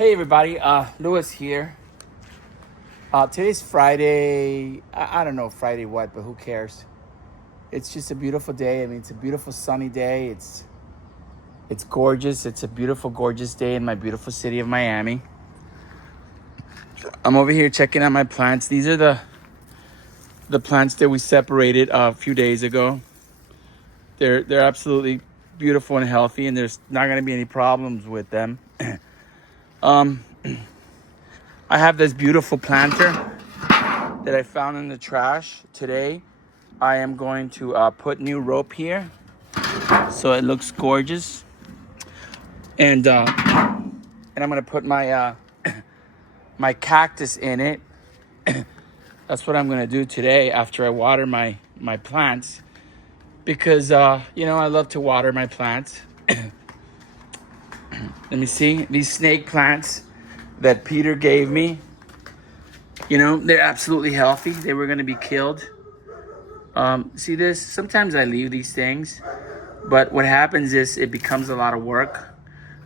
Hey everybody, Lewis here. Today's Friday. I don't know Friday what, but who cares? It's just a beautiful day. I mean, it's a beautiful sunny day. It's gorgeous. It's a beautiful, gorgeous day in my beautiful city of Miami. I'm over here checking out my plants. These are the plants that we separated a few days ago. They're absolutely beautiful and healthy, and there's not going to be any problems with them. I have this beautiful planter that I found in the trash today. I am going to put new rope here so it looks gorgeous, and I'm gonna put my my cactus in it. That's what I'm gonna do today after I water my plants, because I love to water my plants. Let me see these snake plants that Peter gave me. They're absolutely healthy. They were gonna be killed. See this? Sometimes I leave these things, but what happens is it becomes a lot of work.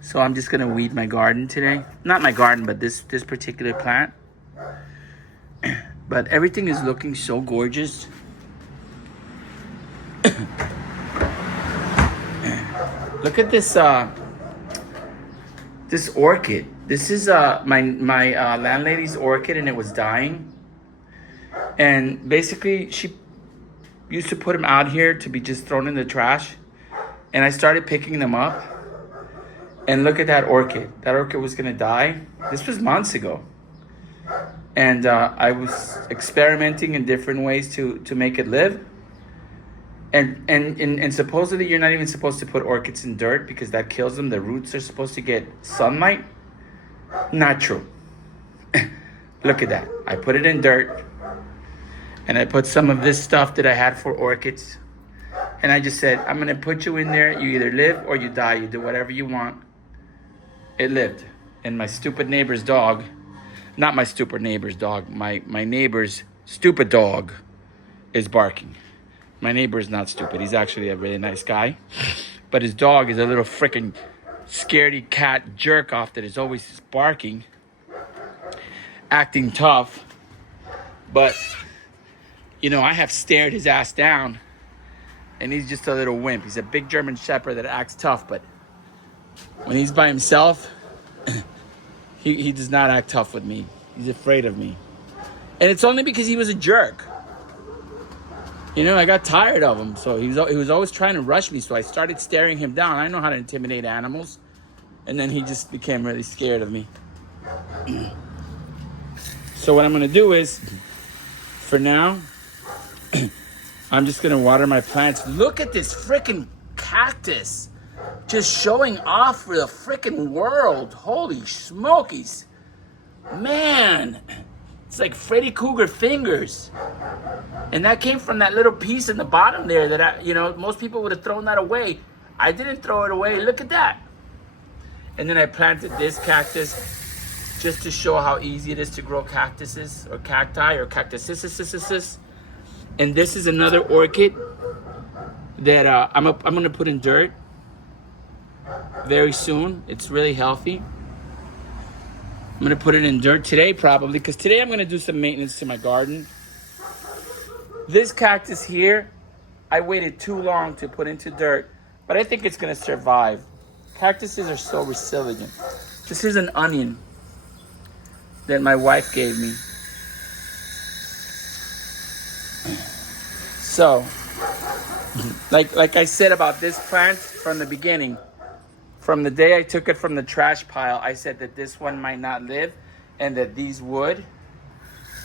So I'm just gonna weed my garden today. Not my garden, but this particular plant. But everything is looking so gorgeous. Look at this this orchid. This is my landlady's orchid, and it was dying. And basically she used to put them out here to be just thrown in the trash. And I started picking them up. And look at that orchid. That orchid was gonna die. This was months ago. And I was experimenting in different ways to make it live. And supposedly you're not even supposed to put orchids in dirt because that kills them. The roots are supposed to get sunlight. Not true. Look at that. I put it in dirt. And I put some of this stuff that I had for orchids. And I just said, I'm gonna put you in there. You either live or you die. You do whatever you want. It lived. And my stupid neighbor's dog, not my stupid neighbor's dog, my neighbor's stupid dog is barking. My neighbor is not stupid. He's actually a really nice guy. But his dog is a little freaking scaredy cat jerk off that is always barking, acting tough. But, I have stared his ass down, and he's just a little wimp. He's a big German Shepherd that acts tough, but when he's by himself, he does not act tough with me. He's afraid of me. And it's only because he was a jerk. I got tired of him, so he was always trying to rush me, so I started staring him down. I know how to intimidate animals, and then he just became really scared of me. So what I'm going to do is, for now, I'm just going to water my plants. Look at this freaking cactus. Just showing off for the freaking world. Holy smokies. Man. It's like Freddy Krueger fingers. And that came from that little piece in the bottom there that most people would have thrown that away. I didn't throw it away. Look at that. And then I planted this cactus just to show how easy it is to grow cactuses or cacti or cactuses. And this is another orchid that I'm going to put in dirt very soon. It's really healthy. I'm going to put it in dirt today probably, because today I'm going to do some maintenance to my garden. This cactus here, I waited too long to put into dirt, but I think it's going to survive. Cactuses are so resilient. This is an onion that my wife gave me. So, like I said about this plant from the beginning, from the day I took it from the trash pile, I said that this one might not live and that these would.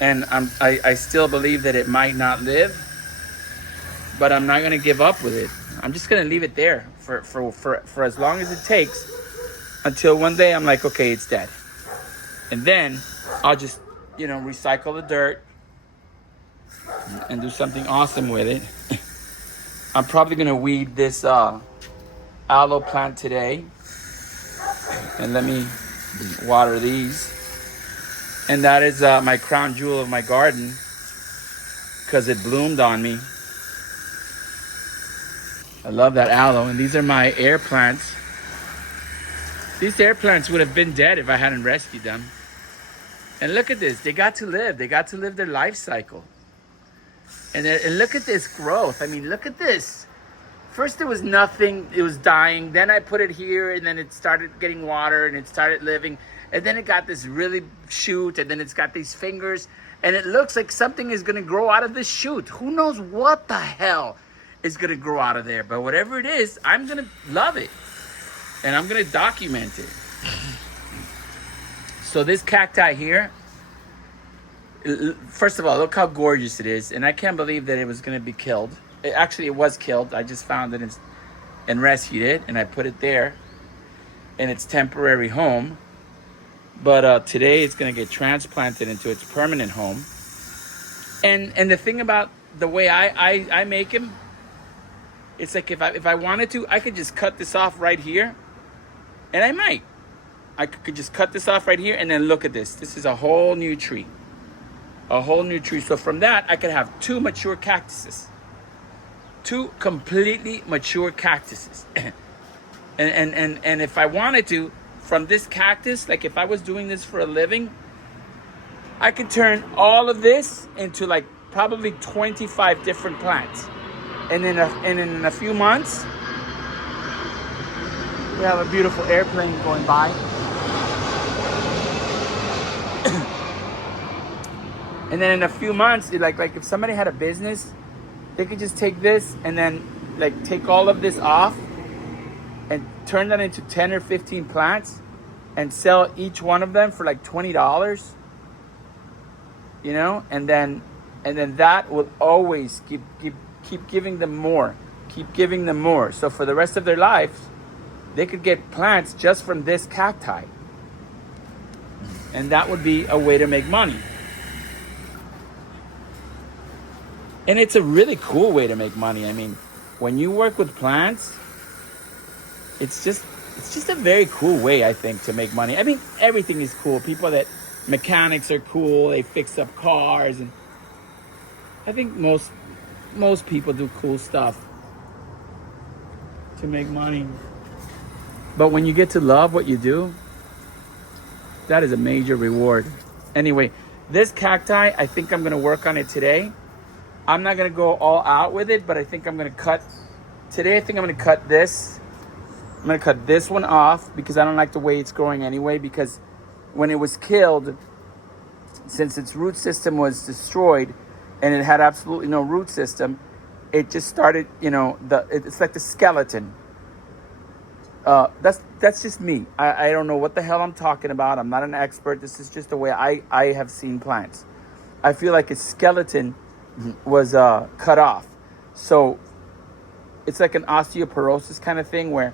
And I still believe that it might not live, but I'm not going to give up with it. I'm just going to leave it there for as long as it takes, until one day I'm like, okay, it's dead. And then I'll just, recycle the dirt and do something awesome with it. I'm probably going to weed this aloe plant today. And let me water these. And that is my crown jewel of my garden, because it bloomed on me. I love that aloe. And these are my air plants. These air plants would have been dead if I hadn't rescued them. And look at this. They got to live. They got to live their life cycle. And look at this growth. I mean, look at this. First, there was nothing. It was dying. Then I put it here, and then it started getting water, and it started living. And then it got this really shoot, and then it's got these fingers. And it looks like something is going to grow out of this shoot. Who knows what the hell is going to grow out of there? But whatever it is, I'm going to love it. And I'm going to document it. So this cacti here, first of all, look how gorgeous it is. And I can't believe that it was going to be killed. Actually, it was killed. I just found it and rescued it. And I put it there in its temporary home. But today it's going to get transplanted into its permanent home. And the thing about the way I make him, it's like if I wanted to, I could just cut this off right here. And I might. I could just cut this off right here, and then look at this. This is a whole new tree. A whole new tree. So from that, I could have 2 mature cactuses. 2 completely mature cactuses. and if I wanted to, from this cactus, like if I was doing this for a living, I could turn all of this into like probably 25 different plants. And in a few months, we have a beautiful airplane going by. And then in a few months, like if somebody had a business, they could just take this and then like take all of this off and turn that into 10 or 15 plants and sell each one of them for like $20, you know, and then that will always keep giving them more, keep giving them more. So for the rest of their lives, they could get plants just from this cacti. And that would be a way to make money. And it's a really cool way to make money. I mean, when you work with plants, it's just a very cool way, I think, to make money. I mean, everything is cool. Mechanics are cool. They fix up cars, and I think most people do cool stuff to make money. But when you get to love what you do, that is a major reward. Anyway, this cacti, I think I'm going to work on it today. I'm not going to go all out with it, but I think I'm going to cut. Today, I think I'm going to cut this. I'm going to cut this one off because I don't like the way it's growing anyway. Because when it was killed, since its root system was destroyed and it had absolutely no root system, it just started, you know, it's like the skeleton. That's just me. I don't know what the hell I'm talking about. I'm not an expert. This is just the way I have seen plants. I feel like its skeleton was cut off. So it's like an osteoporosis kind of thing where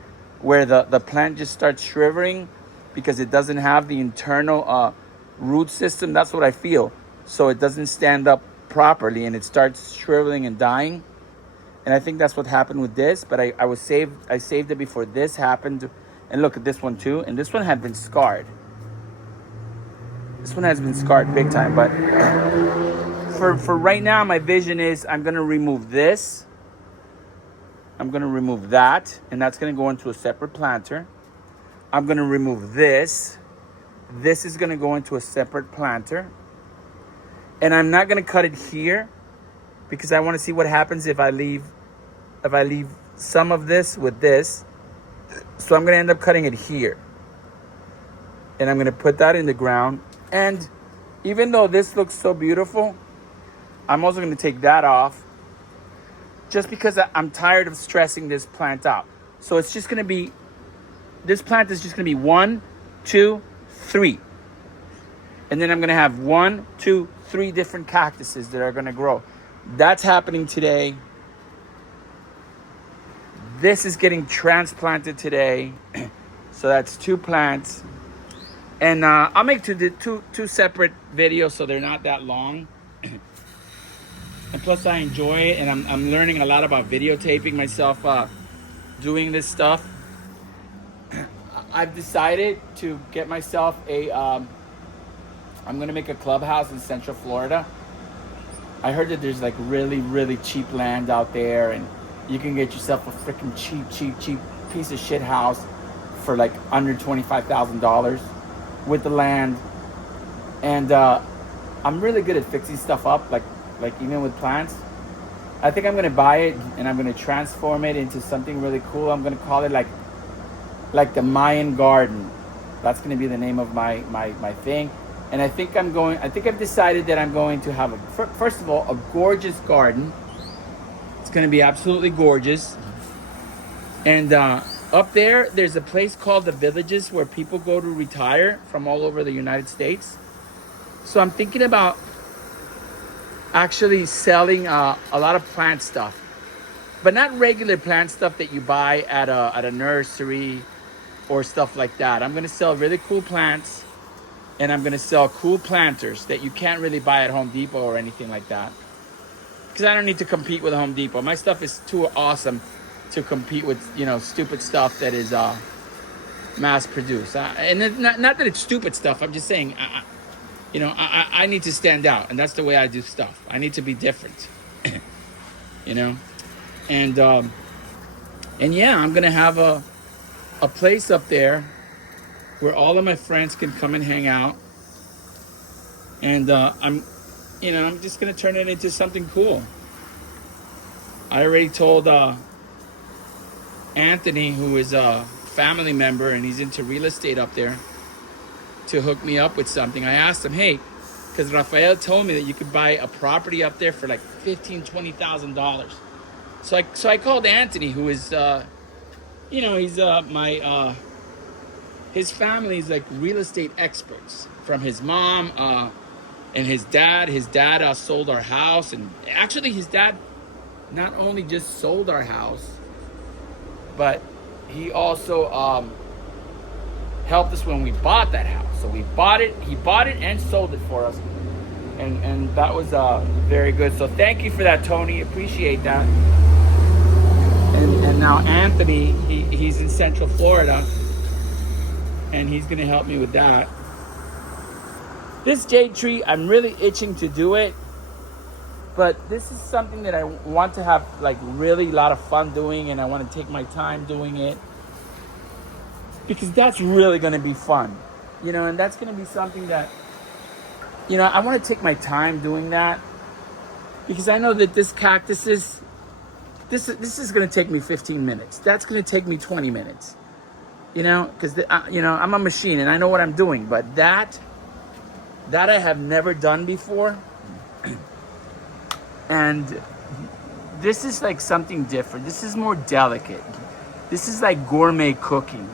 the plant just starts shriveling because it doesn't have the internal root system. That's what I feel. So it doesn't stand up properly and it starts shriveling and dying. And I think that's what happened with this. But I saved it before this happened. And look at this one too. And this one had been scarred. This one has been scarred big time. But for right now, my vision is I'm going to remove this. I'm going to remove that. And that's going to go into a separate planter. I'm going to remove this. This is going to go into a separate planter. And I'm not going to cut it here because I want to see what happens if I leave some of this with this. So I'm going to end up cutting it here. And I'm going to put that in the ground. And even though this looks so beautiful, I'm also going to take that off just because I'm tired of stressing this plant out. So it's just going to be, this plant is just going to be 1, 2, 3. And then I'm going to have 1, 2, 3 different cactuses that are going to grow. That's happening today. This is getting transplanted today. So that's 2 plants. And I'll make two separate videos so they're not that long. And plus I enjoy it, and I'm learning a lot about videotaping myself doing this stuff. I've decided to get myself I'm going to make a clubhouse in Central Florida. I heard that there's like really, really cheap land out there, and you can get yourself a freaking cheap piece of shit house for like under $25,000 with the land. And I'm really good at fixing stuff up, like even with plants. I think I'm gonna buy it and I'm gonna transform it into something really cool. I'm gonna call it like the Mayan garden. That's gonna be the name of my thing. And I think I've decided that I'm going to have first of all, a gorgeous garden. It's gonna be absolutely gorgeous. And up there's a place called the Villages where people go to retire from all over the United States. So I'm thinking about actually selling a lot of plant stuff, but not regular plant stuff that you buy at a nursery or stuff like that. I'm gonna sell really cool plants, and I'm gonna sell cool planters that you can't really buy at Home Depot or anything like that. Because I don't need to compete with Home Depot. My stuff is too awesome to compete with, stupid stuff that is mass produced. And not that it's stupid stuff. I'm just saying, I need to stand out, and that's the way I do stuff. I need to be different, and yeah, I'm gonna have a place up there where all of my friends can come and hang out, and I'm just gonna turn it into something cool. I already told Anthony, who is a family member and he's into real estate up there, to hook me up with something. I asked him, hey, because Rafael told me that you could buy a property up there for like $15,000-$20,000. So I called Anthony, who is he's my his family is like real estate experts, from his mom and his dad. His dad sold our house, and actually his dad not only just sold our house, but he also helped us when we bought that house. So he bought it and sold it for us, and that was very good. So thank you for that, Tony. Appreciate that. And now Anthony, he's in Central Florida, and he's gonna help me with that. This jade tree, I'm really itching to do it, but this is something that I want to have like really a lot of fun doing, and I want to take my time doing it, because that's really going to be fun, and that's going to be something that, I want to take my time doing that, because I know that this cactus is, this is going to take me 15 minutes. That's going to take me 20 minutes, because, I'm a machine and I know what I'm doing, but that I have never done before. And this is like something different. This is more delicate. This is like gourmet cooking.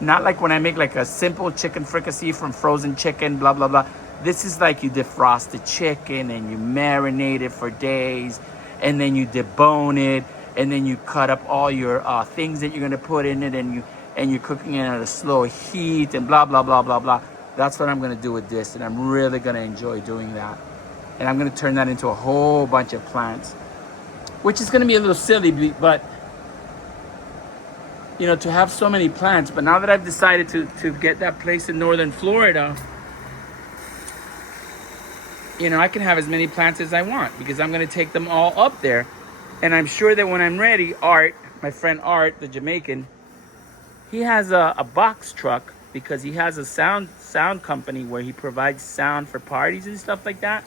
Not like when I make like a simple chicken fricassee from frozen chicken, blah, blah, blah. This is like you defrost the chicken and you marinate it for days, and then you debone it, and then you cut up all your things that you're gonna put in it, and you're cooking it at a slow heat, and blah, blah, blah, blah, blah. That's what I'm gonna do with this, and I'm really gonna enjoy doing that. And I'm gonna turn that into a whole bunch of plants, which is gonna be a little silly, but to have so many plants. But now that I've decided to get that place in northern Florida, I can have as many plants as I want, because I'm gonna take them all up there. And I'm sure that when I'm ready, Art, my friend Art, the Jamaican, he has a box truck, because he has a sound company where he provides sound for parties and stuff like that.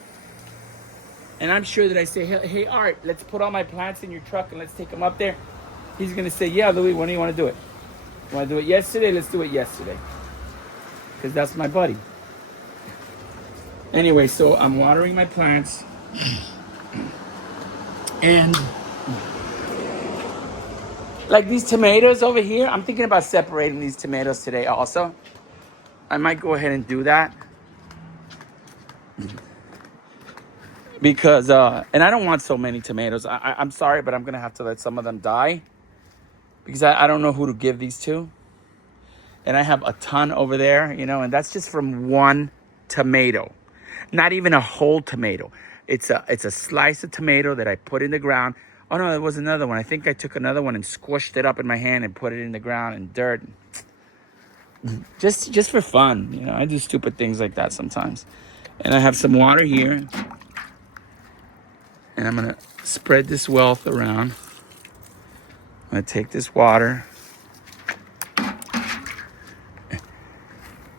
And I'm sure that I say, hey, Art, let's put all my plants in your truck and let's take them up there. He's going to say, yeah, Louis, when do you want to do it? You want to do it yesterday? Let's do it yesterday. Because that's my buddy. Anyway, so I'm watering my plants. And like these tomatoes over here, I'm thinking about separating these tomatoes today also. I might go ahead and do that. Because, and I don't want so many tomatoes. I'm sorry, but I'm going to have to let some of them die. Because I don't know who to give these to. And I have a ton over there, and that's just from one tomato. Not even a whole tomato. It's a slice of tomato that I put in the ground. Oh, no, there was another one. I think I took another one and squished it up in my hand and put it in the ground and dirt. Just for fun. I do stupid things like that sometimes. And I have some water here. And I'm going to spread this wealth around. I'm going to take this water.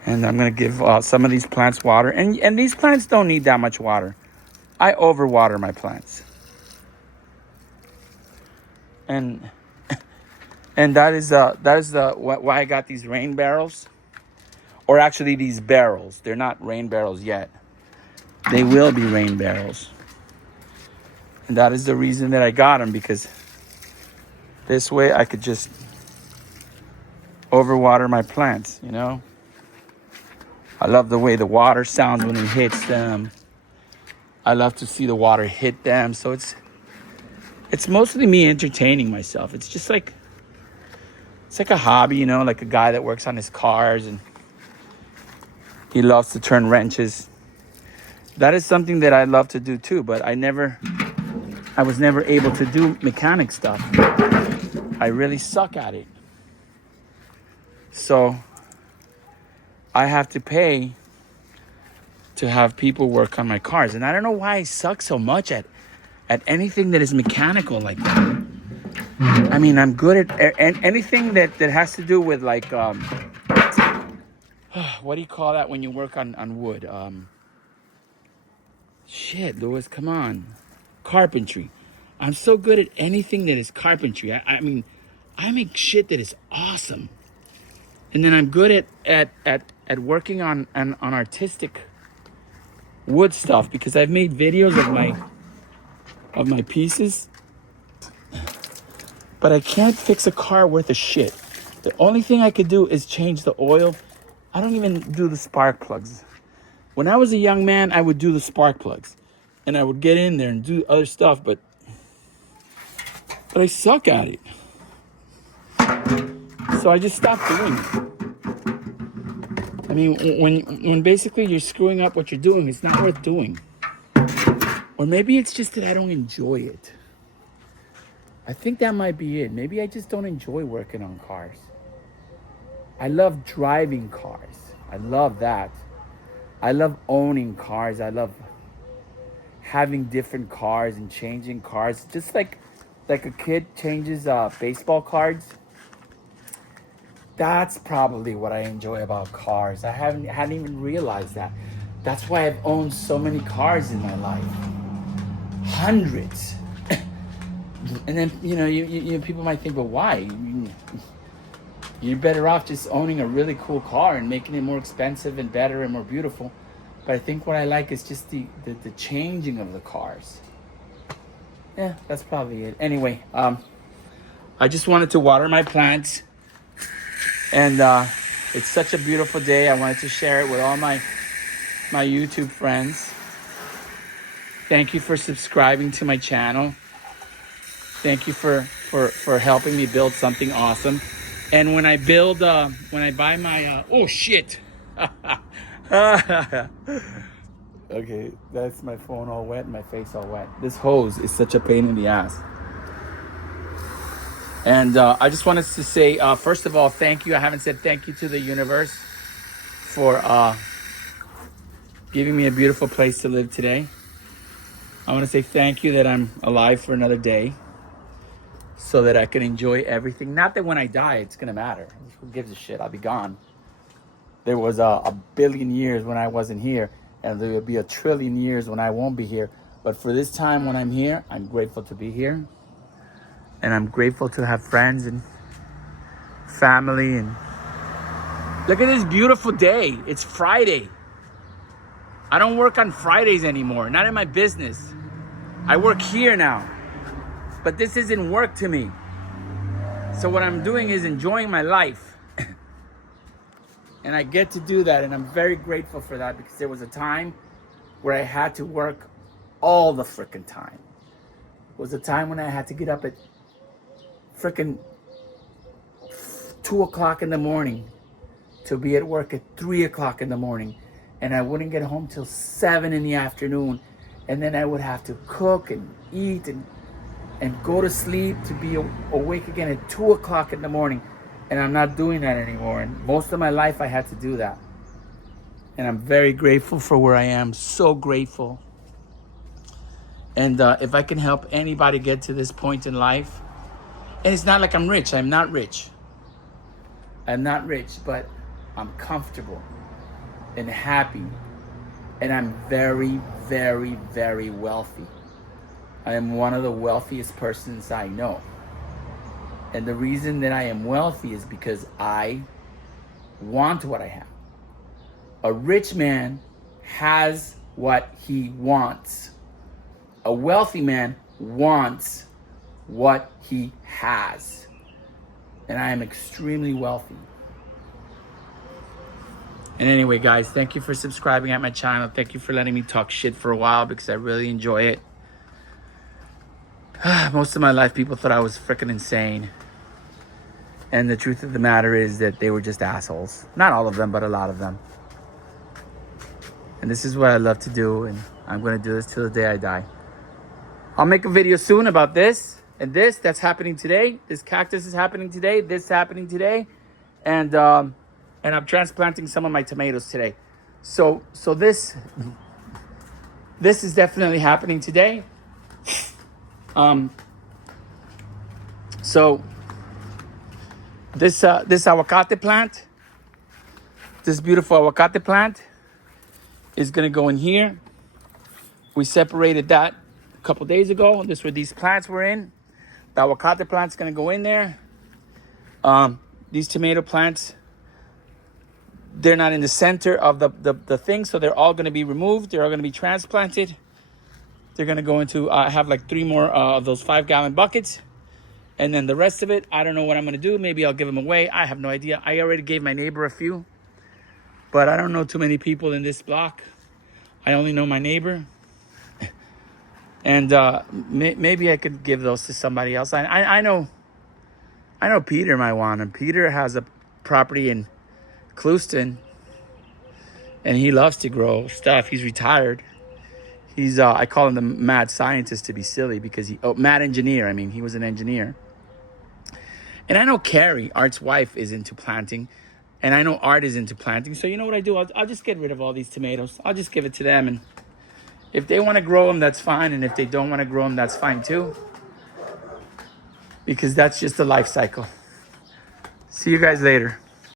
And I'm going to give some of these plants water. And these plants don't need that much water. I overwater my plants. And that is why I got these rain barrels. Or actually these barrels. They're not rain barrels yet. They will be rain barrels. And that is the reason that I got them, because this way I could just overwater my plants, you know? I love the way the water sounds when it hits them. I love to see the water hit them. So it's mostly me entertaining myself. It's just like, it's like a hobby, you know, like a guy that works on his cars and he loves to turn wrenches. That is something that I love to do too, but I was never able to do mechanic stuff. I really suck at it. So I have to pay to have people work on my cars. And I don't know why I suck so much at anything that is mechanical like that. I mean, I'm good at anything that has to do with like, what do you call that when you work on wood? Shit, Louis, come on. Carpentry. I'm so good at anything that is carpentry. I mean, I make shit that is awesome. And then I'm good at working on artistic wood stuff, because I've made videos of my pieces. But I can't fix a car worth of shit. The only thing I could do is change the oil. I don't even do the spark plugs. When I was a young man, I would do the spark plugs. And I would get in there and do other stuff, but I suck at it. So I just stopped doing it. I mean, when basically you're screwing up what you're doing, it's not worth doing. Or maybe it's just that I don't enjoy it. I think that might be it. Maybe I just don't enjoy working on cars. I love driving cars. I love that. I love owning cars. I love having different cars and changing cars. Just like a kid changes baseball cards. That's probably what I enjoy about cars. I hadn't even realized that. That's why I've owned so many cars in my life. Hundreds. And then, you know, you people might think, but why? You're better off just owning a really cool car and making it more expensive and better and more beautiful. But I think what I like is just the changing of the cars. Yeah, that's probably it. Anyway, I just wanted to water my plants. And it's such a beautiful day. I wanted to share it with all my YouTube friends. Thank you for subscribing to my channel. Thank you for helping me build something awesome. And when I buy my, oh shit. Okay, that's my phone all wet and my face all wet. This hose is such a pain in the ass. And I just wanted to say, first of all, thank you. I haven't said thank you to the universe for giving me a beautiful place to live today. I want to say thank you that I'm alive for another day, so that I can enjoy everything. Not that when I die, it's going to matter. Who gives a shit? I'll be gone. There was a billion years when I wasn't here, and there will be a trillion years when I won't be here. But for this time when I'm here, I'm grateful to be here. And I'm grateful to have friends and family. And look at this beautiful day. It's Friday. I don't work on Fridays anymore. Not in my business. I work here now. But this isn't work to me. So what I'm doing is enjoying my life. And I get to do that. And I'm very grateful for that, because there was a time where I had to work all the freaking time. It was a time when I had to get up at freaking 2 o'clock in the morning to be at work at 3 o'clock in the morning. And I wouldn't get home till 7 in the afternoon. And then I would have to cook and eat and go to sleep to be awake again at 2 o'clock in the morning. And I'm not doing that anymore. And most of my life I had to do that. And I'm very grateful for where I am. So grateful. And if I can help anybody get to this point in life, and it's not like I'm rich. I'm not rich. I'm not rich, but I'm comfortable. and happy. And I'm very, very, very wealthy. I am one of the wealthiest persons I know. And the reason that I am wealthy is because I want what I have. A rich man has what he wants. A wealthy man wants what he has. And I am extremely wealthy. And anyway, guys, thank you for subscribing at my channel. Thank you for letting me talk shit for a while because I really enjoy it. Most of my life, people thought I was freaking insane. And the truth of the matter is that they were just assholes. Not all of them, but a lot of them. And this is what I love to do, and I'm going to do this till the day I die. I'll make a video soon about this and this that's happening today. This cactus is happening today. This is happening today. And I'm transplanting some of my tomatoes today. So this is definitely happening today. So this aguacate plant, this beautiful aguacate plant is gonna go in here. We separated that a couple days ago. This is where these plants were in. The aguacate plant's gonna go in there. These tomato plants, they're not in the center of the thing, so they're all gonna be removed. They're all gonna be transplanted. They're gonna go into, I have like 3 more of those 5-gallon buckets. And then the rest of it, I don't know what I'm gonna do. Maybe I'll give them away. I have no idea. I already gave my neighbor a few, but I don't know too many people in this block. I only know my neighbor. And maybe I could give those to somebody else. I know Peter might want them. Peter has a property in Clewiston, and he loves to grow stuff. He's retired. He's I call him the mad scientist to be silly because mad engineer. I mean, he was an engineer. And I know Carrie, Art's wife, is into planting, and I know Art is into planting. So you know what I do? I'll just get rid of all these tomatoes. I'll just give it to them, and if they want to grow them, that's fine. And if they don't want to grow them, that's fine too. Because that's just the life cycle. See you guys later.